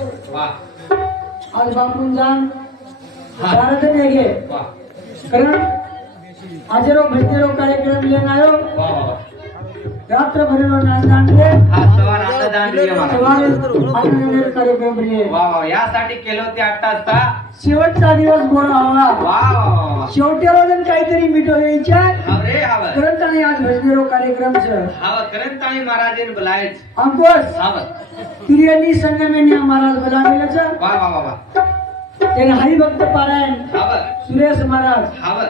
आज बापून जाण भारत में गे कारण आज रो भजने रो कार्यक्रम लेना आयो रात्र भर रो नाचदान रे सवार अन्नदान रे सवार अन्नदान कार्यक्रम रे वा वा यासाठी केलं ते 8 वाजता शेवटचा दिवस गोळा व्हावा वा वा शेवटी रोजन काहीतरी मिटवायच्या अरे हाव करंत आणि आज भजने रो कार्यक्रम छ हाव करंताणी महाराजन बोलायच अंकुश हाव तिरियनी संगमेनी महाराज बोलावेला छ वा वा वा वा ते हरिभक्त पारायण हाव सुरेश महाराज हाव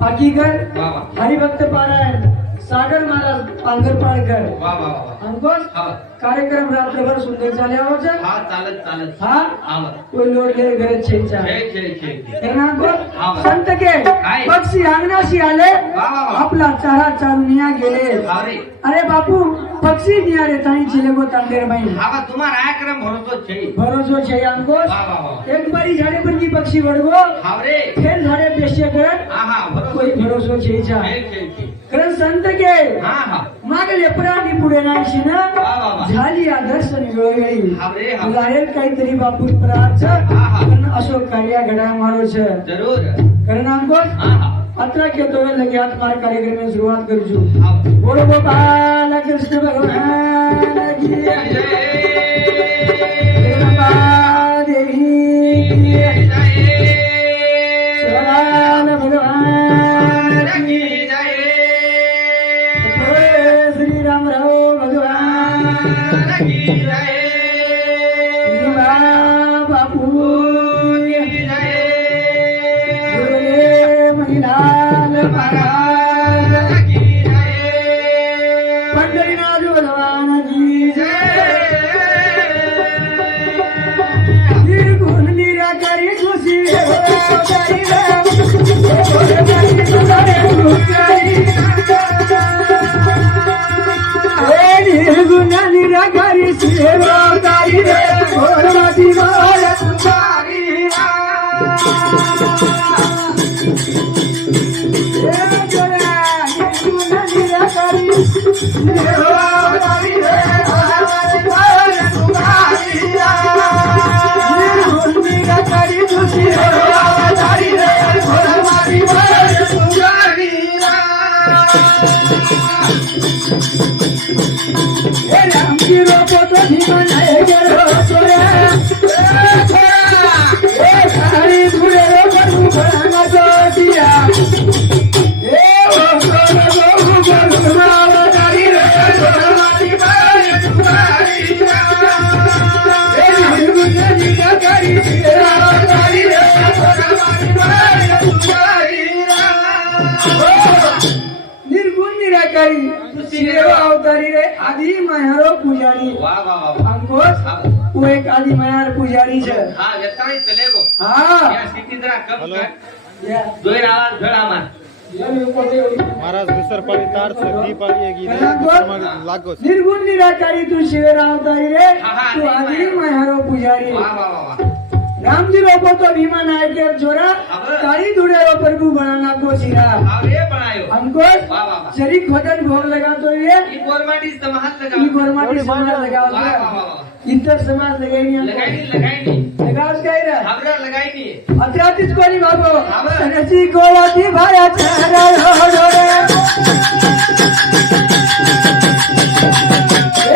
पाकीकर वा वा हरिभक्त पारायण सागर महाराज पांगरपाळकर वा वा वा अंकुश हाव कार्यक्रम रात्रभर सुंदर झाल्यावर छ हा चालत हा हाव कोई लोड ले घर छेचा छे अंकुश संत के काय? पक्षी अंगणाशी आले वा वा वा आपला चारा चालूनिया गेले अरे अरे बापू पक्षी नियारे ताई चिले को तांडेर बाई हाव तुम्हारा आक्रम भरोसा छे भरोसो छे अंकुश वा वा वा एक बारी झाडे पण की पक्षी वडगो हाव रे फेर झाडे पेशे करत हा हा भरोसा कोई भरोसो छेचा छे कारण संत के हा हा मागले पुराणी पुढे नाही ना वा वा वा झाली आदर्शन वेळोवेळी हाव रे हाव लायल काहीतरी बापू प्राच हा. पण असो कार्य घडा मारो छ जरूर कारण अंकुश हा हा अत्रा के तो लगे हाथ मार कार्यक्रम में शुरुआत कर जो हाव बोलो गोपाल कृष्ण भगवान की जय देवी की जय भगवान की श्री राम राव भगवान की बापू महिलाल महाराज पंढरीनाथ भगवान की निर्गुण निराकारी खुशी निर्गुण निराकारी सेवाकारी रे भगवती मारी निर्गुण निराकारी सेवा अवतारी रे आदि मयारो पुजारी वा वा वा अंकुश वो एक आदि मयार पुजारी छ हा यताई चले गो हाँ या स्थिति जरा कम कर या दोन आवाज घडा मार महाराज विसरपाळी तार दीपाळी एक लागो निर्गुण निराकारी तू शिवेरा अवतारी रे तू आदि मयारो पुजारी वा वा वा वा रामजी रोको तो भीमा नायक के जोरा काली धुड़े रो प्रभु बनाना को सिरा आवरे बनायो अंकुश वा वा वा शरीक भजन भोग लगा तो ये ई गोरमाटी समाज ई लगा गोरमाटी समाज लगा वा वा वा इतर समाज लगाई लगाई लगाव काय रे हमरा लगाई नी अत्रातीच कोणी बाबू सनसी गोवाती भाया चरा रो रे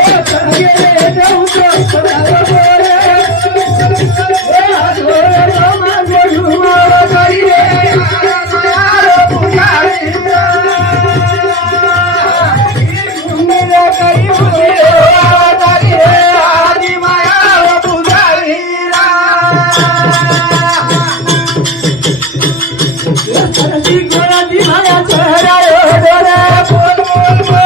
ए संगे रे देऊ तो सदा रे ए आजो रामा गोडू मारा करी रे मारो पुजारी मेरा करी पुजारी रे आदि माया पुजारी सनसी गोवाती भाया चरा रो रे बोल बोल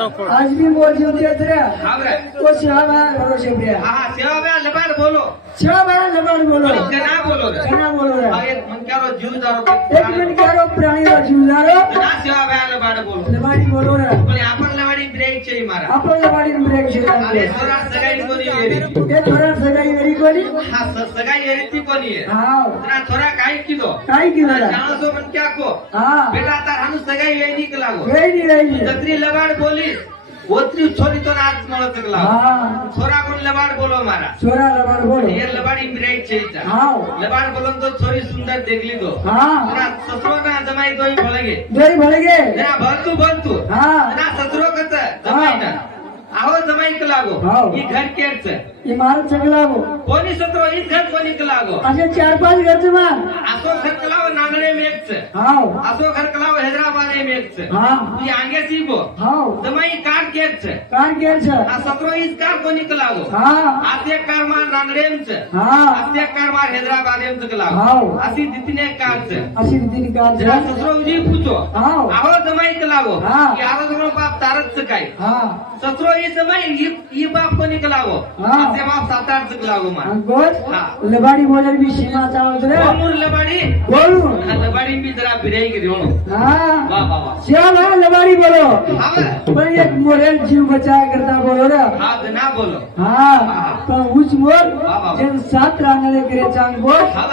आरोप आज भी बोल जिंदगी तेरे हाँ बरे तो सेवा भाया भरोसे पे हाँ सेवा बे लबाड बोलो सेवा भाया लबाड बोलो जना बोलो रे कना बोलो रे अब एक मन करो जीव दारो एक मिनट करो प्राणी रो जीवदारो जना सेवा बे लबाड बोलो लबाडी बोलो रे पण आपण लबाडी ब्रेक છે મારા आपण लबाडी ब्रेक छे अरे सोरा सगाई कोणी येरी ते थोड़ा सगाई मेरी कोनी हा सगाई येरी ती कोणी आहे हां जना थोरा काय किलो काय केलं रे जानो सो पण क्या को हां बेटा तार हानु सगाई वेणी क लागो वेणी वेणी छत्री लबाड बोलीस ओत्री छोरी तो नाच મળત ક लागो हां छोरा कोण लबाड बोलो मारा छोरा लबाड बोलो ये लबाडी ब्रेक છે ઈતા हां लबाड बोलन तो छोरी सुंदर देखली तो हां जना ससरो ना जमाई दोई भळगे जोई भळगे जना भरतू हां जना ससरो कत जमाई ना आहो जमाई क लागो हां. ई घर केच इमारत चगलावो कोणी सतरो ई घर कोणी क लागो असे 4-5 घरचे मा आसो घर क लागो नांगणे में एक हां आसो घर क लागो हैदराबाद में एक हां ई आगे सीगो हां जमाई कार केच कार केर छे आ सतरो ई कार कोणी क लागो हां आते कार मा नांगणेम हां आते कार मा हैदराबाद में क लागो हां असी दितीने कार अशी रीती कार जरा छे ससरो जी पूछो हां आहो जमाई क लागो हां. की आरो जमा बाप तारच काय हां ससरो ई जमाई ई बाप कोणी क लागो हां. आते बाप सातार च लागो मा अंकोज हां. लबाडी बोलर भी सीमा चावत रे कोमूर लबाडी बोलू लबाडी भी जरा बिराई के देणो हां वाह वाह वाह सेवा लबाडी बोलो हां पण एक मोरेल जीव बचाया करता बोलो रे हां ना बोलो हां पण उच मोर वाह. जन 7 रांगले करे चांग बोल हां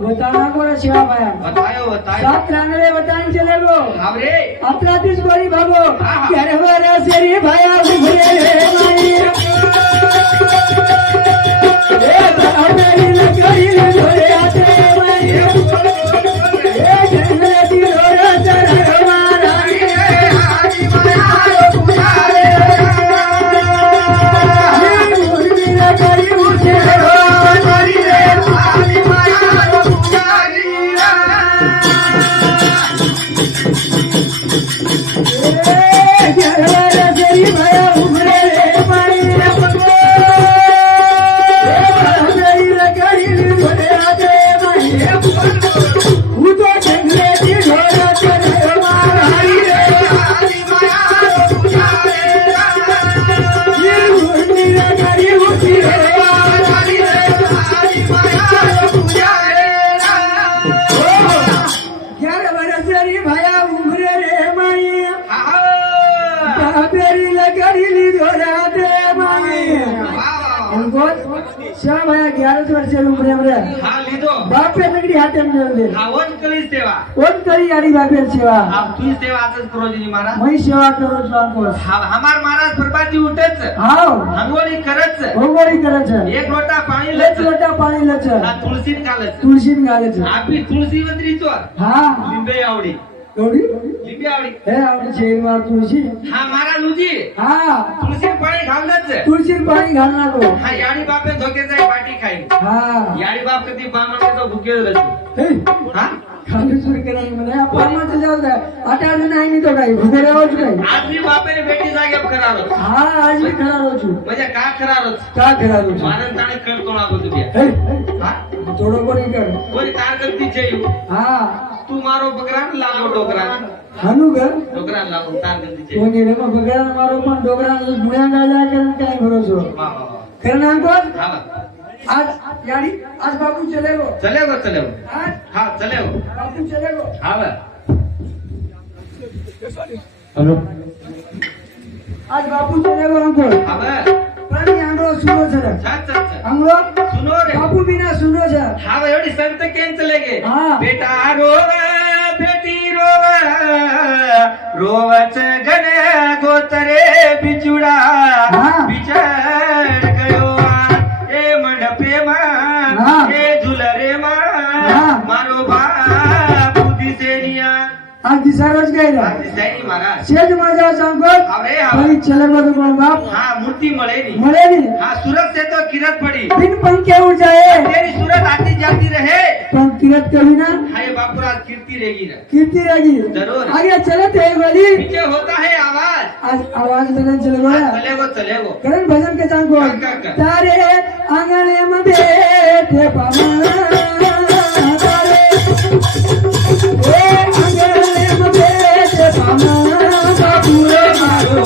बताना को सेवा भाया बतायो 7 रांगले बतान चले गो हां रे अत्रातीस गोरी भागो हाँ. करवरा सेरी भाया उभरे रे माई ए बाबेली लकड़ी जोरे आते माई ए जनती रोरा चढ़ मारा हाजी माया पुजारे मुर्गी लकड़ी उठे रो मारी रे हाजी माया पुजारी भाया उभरे रे माई हां पेरी लगड़ी धोरा दे माई हमको शाह भाया 11 वर्ष उम्र में हां लीधो बाप पे लगड़ी हाथे में दे हां वन कली सेवा कोण करी आडी बापे सेवा आप तुझी सेवा आजच करो जी मारा मैं सेवा करो लाको हमार महाराज फरबाती उठच हां अंगोळी करच भोगोरी करे छे एक लोटा पाणी एक लच लोटा पाणी लच आ तुळसी घालच तुळशी घाले छे आपली तुळसी वंत्री तो हां लिंबे आवडी कोडी लिंबे आवडी हे आपली जेल मार तुळशी हा महाराज उजी हां तुळसी पाणी घालच तुळशी पाणी घालना को हा याडी बापे धोके जाय बाटी खाई हां याडी बाप कधी बामण तो भुके रच हे हा खाली सुर कराई म्हणे आपण मत जाऊ दे आता नाही मी तो काय भुगरे होत काय आज मी बापेने बेटी जागे खरारो हां आज मी खरा रोचू म्हणजे का खरारो का खरा रोचू मानन ताणे कळतो ना गो तुझ्या हे हा थोडं कोणी कर कोणी तार करती जई हां तू मारो बकरा लालो डोकरा हानू ग डोकरा लालो तार करती जई कोणी रे मग बघा मारो पण डोगरा गुण्या गाजा करून काय भरोसो वाह वाह वाह करना को हां आज याडी आज बाबू चले गो चले गो आज हाँ चले गो बाबू चले गो हाँ हेलो आज बाबू चले गो हमको हाँ पण यांगो सुनो छे अच्छा हमरो सुनो रे बाबू बिना सुनो छे हाँ एवढी संत केन चले गे हाँ. बेटा रोवे बेटी रोवे रोवच गने गोतरे बिचुड़ा हाँ. बिछड़ गयो ए मंडपे मा हाँ. ए झुलरे मा हाँ. मारो बाप बुद्धि सेनिया आज दिशा रोज गए आज सैनी महाराज सेज में जाओ संको अरे भाई चले गो तो कोण बाप हाँ मूर्ति मळे नहीं मरे नहीं हाँ सूरत से तो किरत पड़ी बिन पंखे उड़ जाए तेरी सूरत आती जाती रहे पण किरत कभी ना हाँ ये बापूराज कीर्ति रहेगी ना कीर्ति रहेगी जरूर। आगे चले थे गली पीछे होता है आवाज आज आवाज बदल चले गो चले गो करण भजन के संको का। तारे आंगणे में बैठे पामा तारे ए आंगणे में बैठे पामा बाबू रे मारो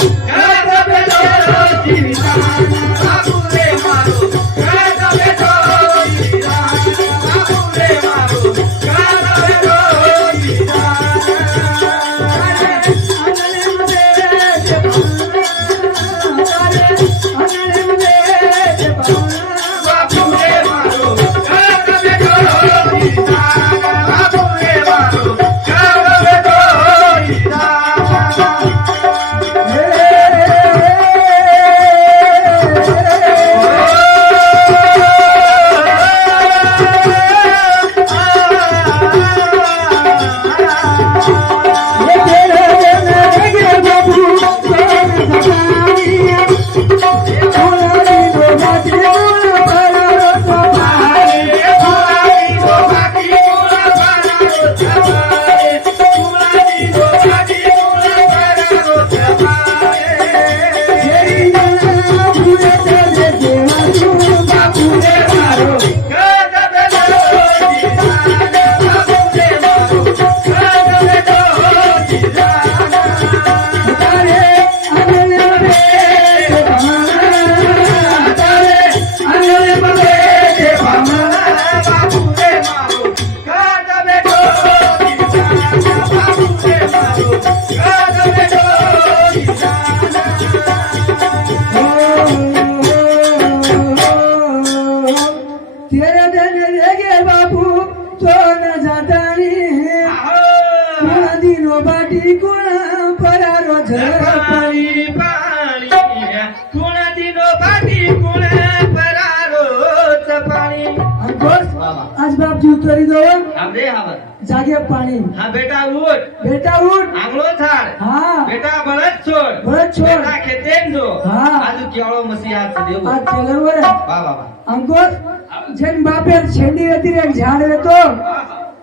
चोरी दो हा दे हा बर जागे पाणी हा बेटा उठ बेटा उठ आंगलो थाड हा बेटा बळत छोड बळत छोड. बेटा खेतेन जो हा. आज केवळ मसीहाच देव आज केल्यावर वा वा वा अंकुश जन बापेर छेंडी रहती रे झाड़ रे तो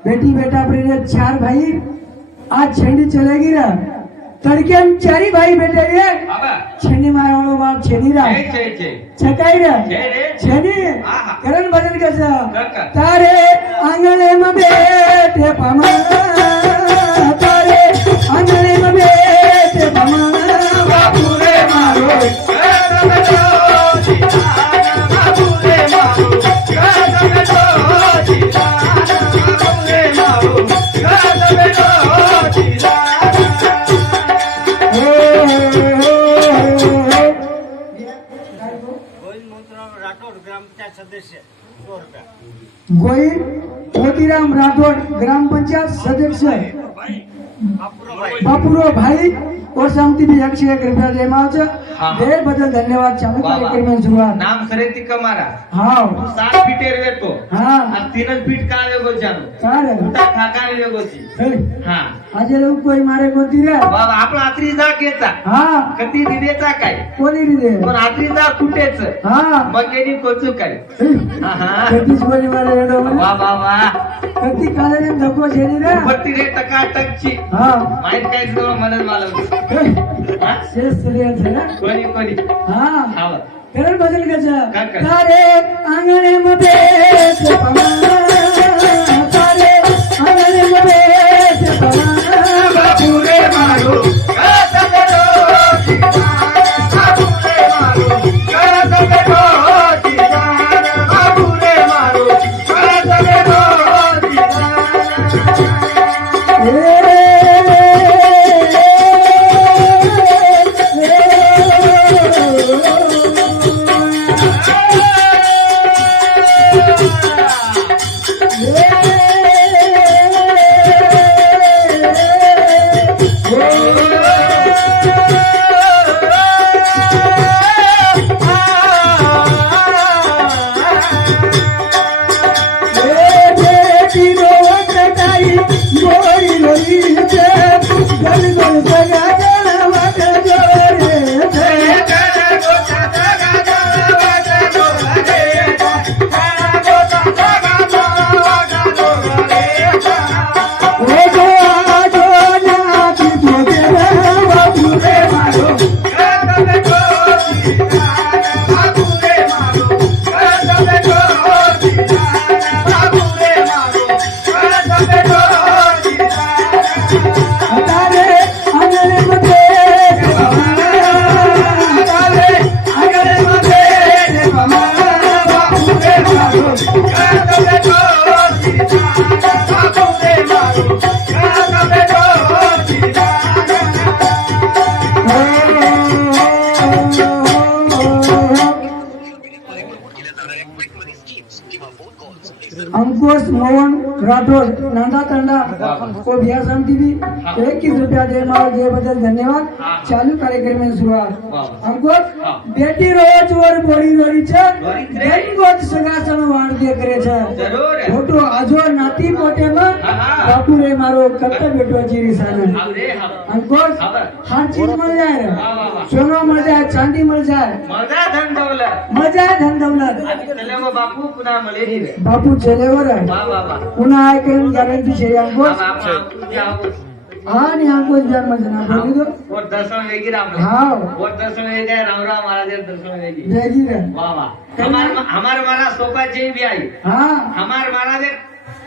बेटी बेटा प्रेरित चार भाई आज छेंडी चलेगी रा तड़के हम चारी भाई बेटे रे बाबा छेंडी मारे वालों बाप छेंडी रा छे छे छे छकाई रे छे रे छेंडी आहा. करण भजन कैसा कर. तारे आंगणे में बैठे पमा तारे आंगणे में बैठे पमा बापू रे मारो गोविंद मोतीराम राठौड़ ग्राम पंचायत सदस्य बापुरो भाई और शांति भी 101 रुपया जमा हाँ. दे बदल धन्यवाद चालू वा वा. कार्यक्रम सुरुवात नाम सरेती कमारा हाँ 7 फीटेर वेतो हाँ आज 3 फीट का वेगो जानो काय रे उठा खाका वेगो ची हे, हा આજે लोक कोई मारे कोणती रे बाबा आपला आत्री जा केचा हा कधी दिदेचा काय कोणी रे पण आत्री जा कुठेच हा मग केनी कोचू काय हे, हा हा कधीच कोणी मारे रेडो वा वा वा कधी काळे धको झेली रे पट्टी रे टकाटकची हा माहित काय सगळं मनच मला हे, हा? शेष रे झेला कोणी हा हा करण बदल गजा काय काय? तारे आंगणे मध्ये से पमा तारे आंगणे मध्ये से पमा बापू रे मारो अंकुश मोहन राठौर नांदा तंडा को भैया शांति भी 21 रुपया दे मारो दे बदल धन्यवाद चालू कार्यक्रम में शुरुआत अंकुश बेटी रोज और बोरी रोरी छ गई गोद सगासण वाण दे करे छ जरूर फोटो आजो नाती पोटे में बापू रे मारो कत्ता बेटो जीरी साने अंकुश हर चीज मिल जाए रे सोना मिल जाए चांदी मिल जाए मजा धन दौलत मजा है धन दौलत चले वो बापू पुन्हा मले रे बापू चले वर वा वा वा पुन्हा आय करून गॅरंटी छे अंकुश बाबा हाँ नहीं अंकुश जन्म जना बोली दो और दर्शन वेगी राम हाँ और दर्शन वेगी राम राम महाराज दर्शन वेगी जयजी रे वाह वाह हमार महाराज सोपा जी भी आई हाँ हमार महाराज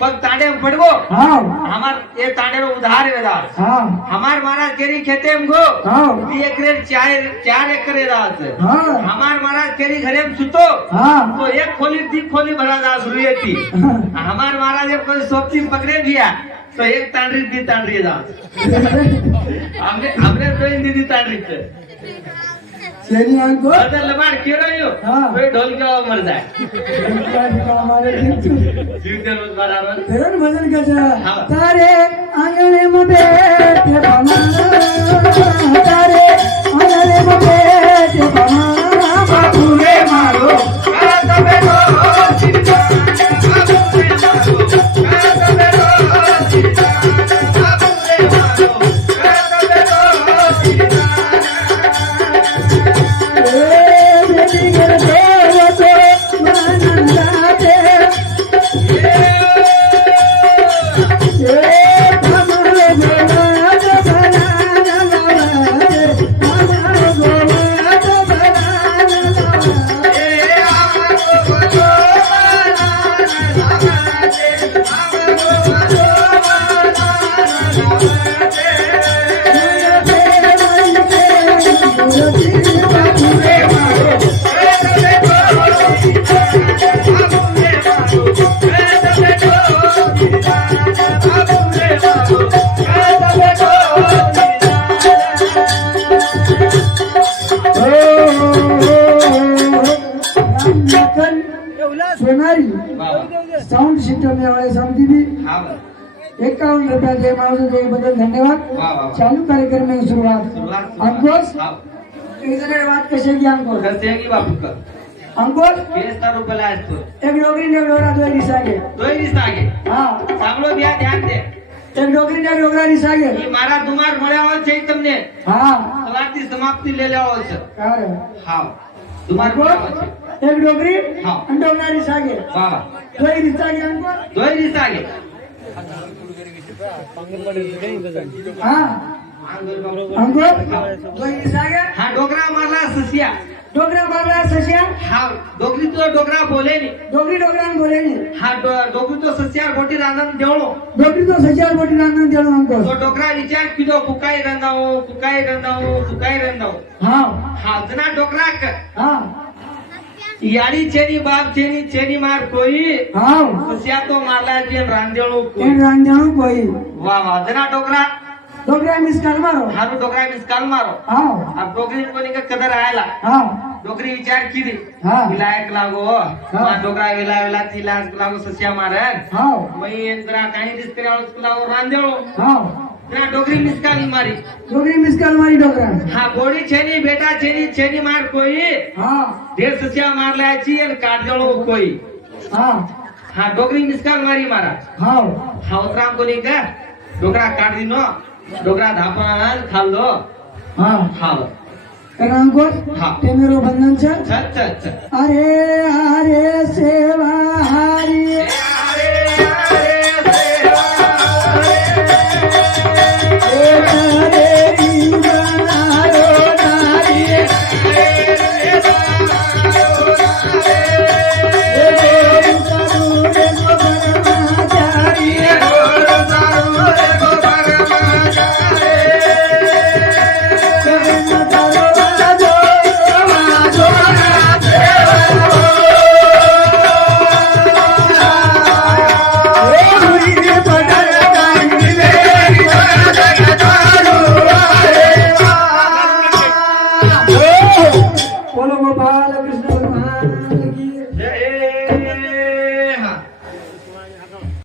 पग तांडे में पड़गो हाँ हमार ये तांडे में उधार वेदार हाँ हमार महाराज केरी खेते में गो हाँ 4 एकड़ रात हाँ हमार महाराज केरी घरे में सुतो हाँ तो एक खोली 2 खोली भरा दास रुए थी हमार महाराज जब कोई सोपती पकड़े दिया तो एक तांडरी दास हमने तो इन दीदी तांडरी से चलिए अंकुश अदर लबाड़ क्यों रही हो हाँ। कोई ढोल के मर जाए हमारे जीवते रोज बराबर तेरन भजन कैसा हाँ। तारे आंगणे में बैठे बना तारे आंगणे में बैठे बना बापू रे मारो माखन सोनारी बाबा साउंड सिस्टम यावेळेस आमची बी हा बरं. 51 रुपया जय महाराज जय बदल धन्यवाद वा वा चालू कार्यक्रम में सुरुवात सुरुवात अंकुश हा एक जगह बात कशे की अंकुश करते की बापू का अंकुश केस तर रुपयाला असतो एक डोगरी ने डोगरा दो रिसागे तोही दिसतागे हा चांगलो बिया ध्यान दे एक डोगरी ने डोगरा रिसागे ઈ મારા દુમાર મળ્યા છે તમને हा સવારથી સમાપ્તિ લઈ લેવો છે कार હા દુમાર મળ્યા છે एक डोगरी हा. आणि डोगरा रिसागे વાહ વાહ दो रिसागे अंकुश તોય દિસતાગે हा अंकुश दो रिसागे હા ડોગરા મારલા સસિયા डोगरा मारला सश्या હા ડોગરી તો ડોગરા બોલે ની डोगरी डोगरा बोले नी હા ડોગરી તો સસિયા મોટી રાંધણ દેવણો डोगरी तो सश्यार मोठी नांदन देणं अंकुश તો ડોગરા વિચાર કીધો ફુકાઈ રંધાવો ફુકાઈ રંધાવો ફુકાઈ રંધાવો हा હા જના ડોગરા हा યારી છેની બાપ છેની માર કોઈ हा સસિયા તો મારલા છે રાંધેણો કોઈ एक रांजणू कोई વાહ વાહ જના ડોગરા डोगरा मिस कर मारो હારું ડોગરા મિસ કાલ મારો हा આ ડોગરી કોની કે કદર આયલા हा ડોગરી વિચાર કીધી हा વિલાયક લાગો માં ડોગરા વેલા થી લાગો સસ્યા મારે हा મઈ એન્દ્રા કાઈ દિસ કર્યા લાગો રાંધેળો हा ના ડોગરી મિસકાલી મારી डोगरी मिस कर मारी डोगरा હા બોડી છે ની બેટા છે ની માર કોઈ हा ઢેર સસ્યા માર લે છી અને કાઢેળો કોઈ हा હા ડોગરી મિસકાલ મારી મારા हा હા ઉતરામ કોની કે ડોગરા કાઢ દીનો ડોગરા ધાપા ખાલ દો हा હા कारण अंकुश हा. ते मेरो बंधन छे છ अरे हरे सेवा हरि एक